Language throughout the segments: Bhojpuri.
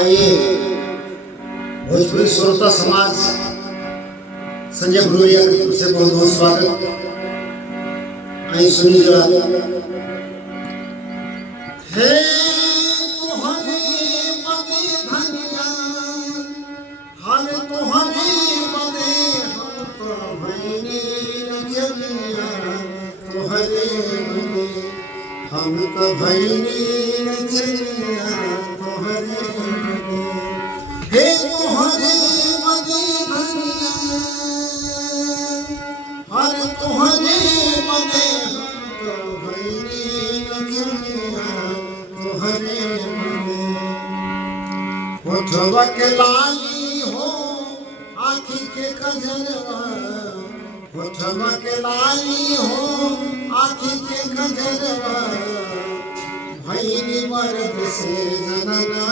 आइए भोजपुरी श्रोता समाज संजय भुलोरिया की तरफ से बहुत बहुत स्वागत। आई सुनी जरा। हे तुहरे बदे धनिया, हर तुहरे बदे हम तो भइनी नचनिया, तुहरे बदे हम तो भइनी नचनिया, तुहरे बदे। हे तुहरे बदे धनिया, हर तुहरे बदे हम तो भइनी नचनिया, तुहरे बदे। होठवा के लाली हो आँखी के कजरवा, होठवा के लाली हो आँखी के कजरवा, भइनी मर्द से जननवा,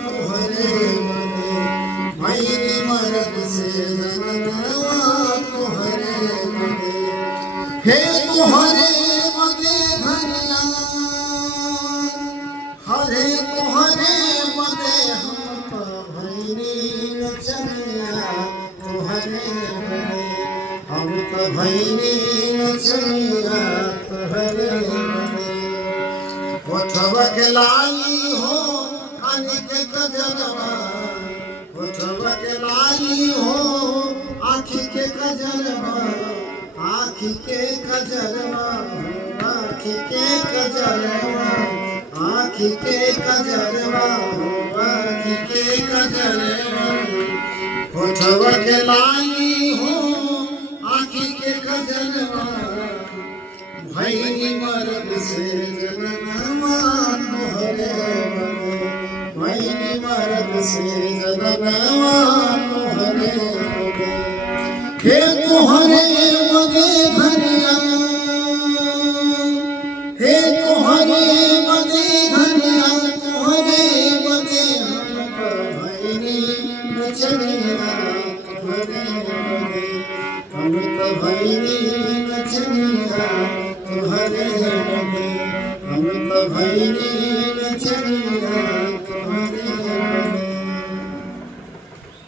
तुहरे बदे। भइनी मर्द से जननवा, तुहरे बदे। हे तुहरे बदे धनिया, हरे तुहरे बदे हम तो भइनी नचनिया, तुहरे बदे हम तो भइनी नचनिया, तुहरे बदे। होठवा के लाली हो आँखी के कजरवा, होठवा के लाली हो आँखी के कजरवा, आँखी के कजरवा, आँखी के कजरवा, आँखी के कजरवा, आँखी के कजरवा। होठवा के लाली हो आँखी के कजरवा, भइनी मर्द से जननवा, तुहरे बदे। भइनी मर्द से जननवा, तुहरे बदे। हे तुहरे बदे धनिया, हे तुहरे बदे धनिया, तुहरे बदे हम तो भइनी नचनिया, तुहरे बदे हम तो भइनी नचनिया, तुहरे बदे हम तो भइनी नचनिया।